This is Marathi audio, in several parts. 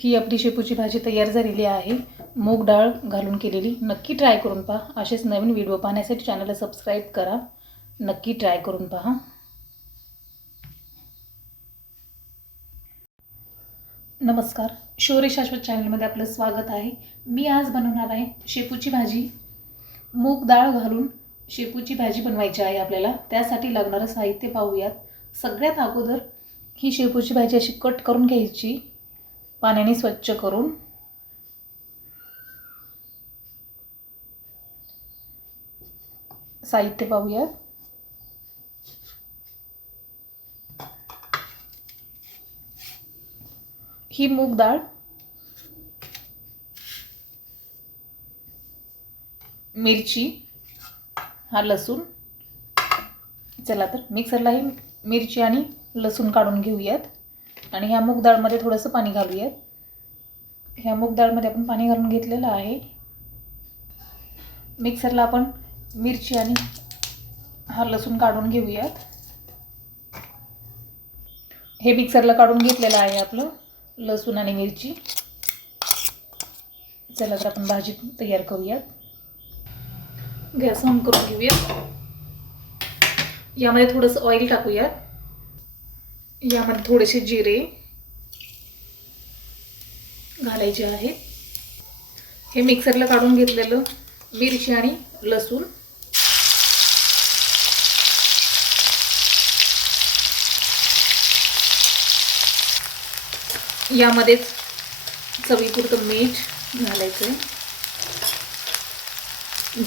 ही आपली शेपूची भाजी तयार झालेली आहे. मूग डाळ घालून केलेली. नक्की ट्राय करून पहा. असेच नवीन व्हिडिओ पाहण्यासाठी चॅनलला सबस्क्राईब करा. नक्की ट्राय करून पहा. नमस्कार. शौर्य शाश्वत चॅनलमध्ये आपलं स्वागत आहे. मी आज बनवणार आहे शेपूची भाजी. मूग डाळ घालून शेपूची भाजी बनवायची आहे आपल्याला. त्यासाठी लागणारं साहित्य पाहूयात. सगळ्यात अगोदर ही शेपूची भाजी अशी कट करून घ्यायची. पाण्याने स्वच्छ करून साहित्य पाहूयात ही मूग डाळ मिरची हा लसूण. चला तर मिक्सरला ही मिरची आणि लसूण काढून घेऊयात. आणि ह्या मूग डाळमध्ये थोडंसं पाणी घालूयात ह्या मूग डाळमध्ये आपण पाणी घालून घेतलेलं आहे. मिक्सरला आपण मिरची आणि हा लसूण काढून घेऊयात. हे मिक्सरला काढून घेतलेलं आहे आपलं लसूण आणि मिरची. चला तर आपण भाजी तयार करूयात. गॅस ऑन करून घेऊयात. यामध्ये थोडंसं ऑइल टाकूयात. यामध्ये थोडेसे जिरे घालायचे आहेत. हे मिक्सरला काढून घेतलेलं मिरची आणि लसूण. यामध्येच चवीपुरतं मीठ घालायचं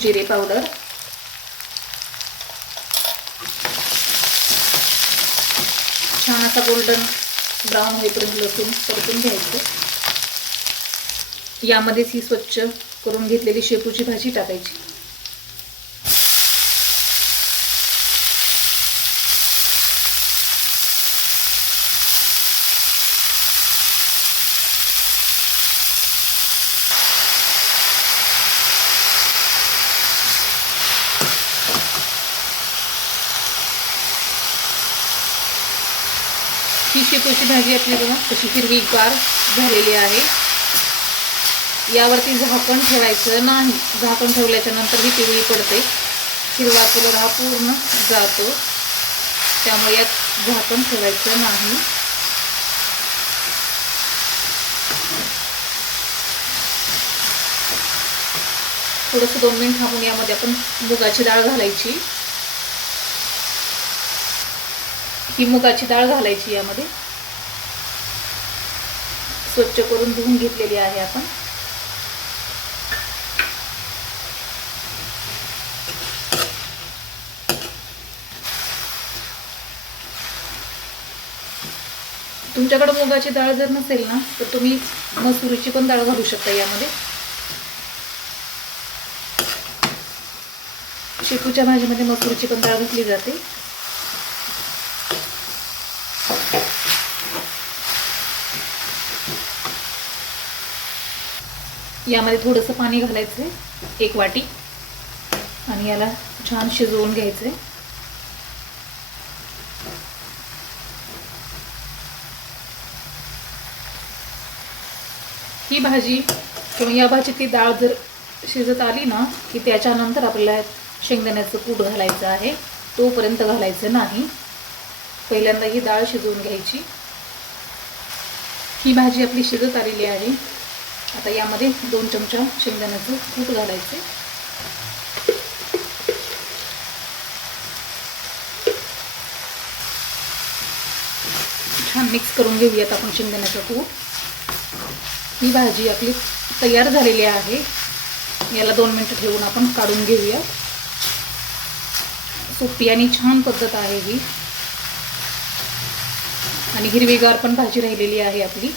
जिरे पावडर छान असा गोल्डन ब्राऊन होईपर्यंत लसूण परतून घ्यायचं. यामध्येच ही स्वच्छ करून घेतलेली शेपूची भाजी टाकायची. ही शेपूची भाजी आपली बघा कशी हिरवीगार झालेली आहे. यावरती झाकण ठेवायचं नाही. झाकण ठेवल्याच्या नंतर ही पिवळी पडते. हिरवा कलर हा पूर्ण जातो. त्यामुळे यात झाकण ठेवायचं नाही. थोडंसं दोन मिनिट थांबून यामध्ये आपण मुगाची डाळ घालायची. ही मुगाची डाळ घालायची यामध्ये. स्वच्छ करून धुवून घेतलेली आहे आपण. तुमच्याकडे मुगाची डाळ जर नसेल ना तर तुम्ही मसुरीची पण डाळ घालू शकता यामध्ये. शेपूच्या भाजीमध्ये मसुरीची पण डाळ घातली जाते. यामध्ये थोडंसं पाणी घालायचं आहे एक वाटी. आणि याला छान शिजवून घ्यायचं आहे ही भाजी किंवा या भाजीतली डाळ जर शिजत आली ना की त्याच्यानंतर आपल्याला शेंगदाण्याचं कूट घालायचं आहे. तोपर्यंत घालायचं नाही. पहिल्यांदा ही डाळ शिजवून घ्यायची. ही भाजी आपली शिजत आलेली आहे. आता यामध्ये दोन चमचा शेंगदाण्याचं कूट घालायचे. छान मिक्स करून घेऊयात आपण शेंगदाण्याचं कूट. ही भाजी आपली तयार झालेली आहे. याला दोन मिनटं ठेवून आपण काढून घेऊया. सोपी आणि छान पद्धत आहे ही. आणि हिरवीगार पण भाजी राहिलेली आहे आपली.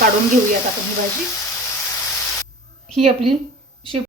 काढून घेऊयात आपण ही भाजी. ही आपली